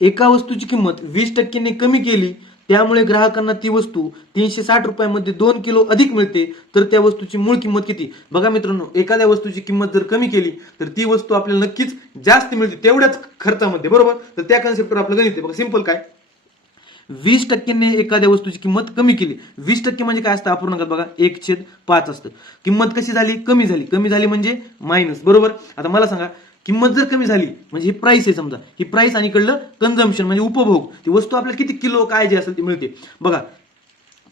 एका वस्तूची किंमत 20% कमी केली, त्यामुळे ग्राहकांना ती वस्तू 360 रुपयामध्ये 2 किलो अधिक मिळते, तर त्या वस्तूची मूळ किंमत किती? बघा मित्रांनो, एखाद्या वस्तूची किंमत जर कमी केली तर ती वस्तू आपल्याला नक्कीच जास्त मिळते तेवढ्याच खर्चामध्ये, बरोबर? तर त्या कन्सेप्टवर आपलं गणित आहे. बघा सिंपल काय, 20%ने एखाद्या वस्तूची किंमत कमी केली. 20% म्हणजे काय असतं अपूर्णांकात? बघा 1/5 असतं. किंमत कशी झाली? कमी झाली. कमी झाली म्हणजे मायनस, बरोबर? आता मला सांगा, किंमत जर कमी झाली म्हणजे ही प्राइस आहे, समजा ही प्राइस आणि इकडलं कन्झम्पशन म्हणजे उपभोग, ती वस्तू आपल्याला किती किलो काय जे असेल ती मिळते. बघा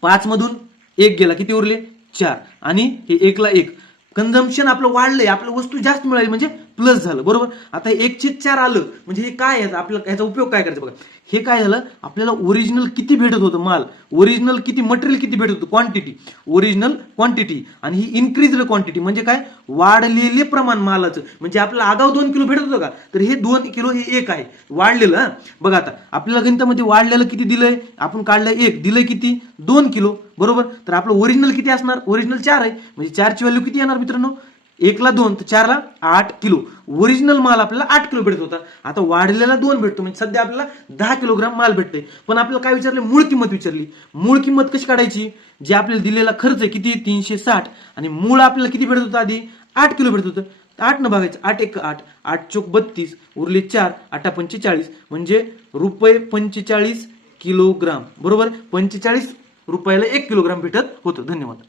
5 मधून 1 गेला, किती उरले? 4, आणि हे 1 ला 1, कन्झम्पशन आपलं वाढलंय, आपल्याला वस्तू जास्त मिळाली म्हणजे प्लस झालं, बरोबर? आता 1/4 आलं म्हणजे हे काय आहे? आपल्याला ह्याचा उपयोग काय करायचा? बघा हे काय झालं, आपल्याला ओरिजिनल किती भेटत होतं माल, ओरिजिनल किती मटेरियल किती भेटत होतं, क्वांटिटी, ओरिजिनल क्वांटिटी, आणि ही इन्क्रीज क्वांटिटी म्हणजे काय? वाढलेले प्रमाण मालाचं. म्हणजे आपल्याला आगाऊ 2 किलो भेटत होतं का, तर हे 2 किलो हे 1 आहे वाढलेलं. बघा आता आपल्याला गणितामध्ये वाढलेलं किती दिलंय, आपण काढलंय 1, दिलंय किती? 2 किलो, बरोबर? तर आपलं ओरिजिनल किती असणार? ओरिजिनल 4 आहे, म्हणजे 4ची व्हॅल्यू किती येणार मित्रांनो? 1 ला 2 तर 4 ला 8 किलो. ओरिजिनल माल आपल्याला 8 किलो भेटत होता, आता वाढलेला 2 भेटतो, म्हणजे सध्या आपल्याला 10 किलोग्राम माल भेटतोय. पण आपल्याला काय विचारलं? मूळ किंमत विचारली. मूळ किंमत कशी काढायची? जे आपल्याला दिलेला खर्च आहे किती? 360, आणि मूळ आपल्याला किती भेटत होतं आधी? 8 किलो भेटत होतं. 8 न भागायचं, 8 1 8, 8 चोक 32, उरले 4, 8 45, म्हणजे रुपये 45 किलोग्राम, बरोबर? 45 रुपयाला 1 किलोग्राम भेटत होतं. धन्यवाद.